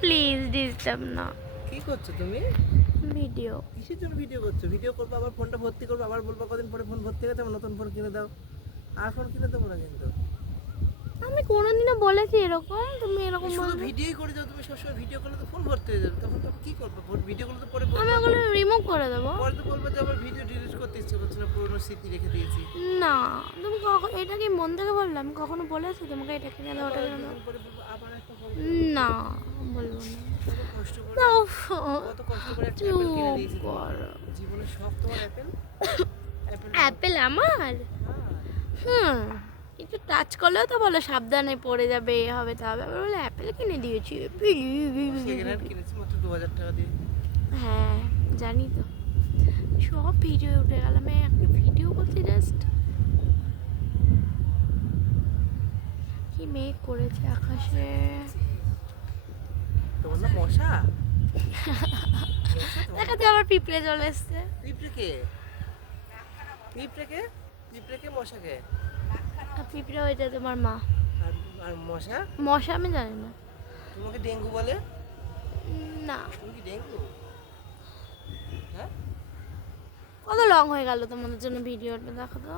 Please disturb না। কি করছ তুমি? ভিডিও কিসের জন্য ভিডিও করছ? ভিডিও করব আবার ফোনটা ভর্তি করব আবার বলব কদিন পরে ফোন ভর্তি হয়ে যাবে নতুন ফোন কিনে দাও। আর ফোন কিনে দেবো না কিন্তু। আমি কোনোদিনও বলেছি এরকম তুমি এরকম শুধু ভিডিওই করে যাও তুমি সবসময় ভিডিও করলে তো ফোন ভর্তি হয়ে যাবে তখন তো কি করব? ভিডিও করলে তো পরে। আমি ওগুলো রিমুভ করে দেবো। পরে তো বলব যে আবার ভিডিও ডিলিট করতে ইচ্ছে করছে না পুরোনো স্মৃতি রেখে দিয়েছি। না তুমি কখন এটা কি মন থেকে বললাম কখনো বলেছি তোমাকে এটা কিনে দাও ওটা কিনে দাও। না, বলব না। অ্যাপেল আমার? হুম, একটু টাচ করলেও তো বলো সাবধানে পড়ে যাবে, এ হবে আবার অ্যাপেল কিনে দিয়েছি। হ্যাঁ জানি তো। সব ভিডিও উঠে গেলাম একটা ভিডিও করতে জাস্ট কি মেঘ করেছে আকাশে। মশা? দেখাতে আবার পিঁপড়ে চলে এসছে। পিঁপড়েকে পিঁপড়েকে পিঁপড়েকে মশাকে পিঁপড়ে ওইটা তোমার মা। আর আর মশা? মশা আমি জানি না। তোমাকে ডেঙ্গু বলে? না। তুমি কি ডেঙ্গু? হ্যাঁ? কত লং হয়ে গেল তোমাদের জন্য ভিডিওটা দেখো তো।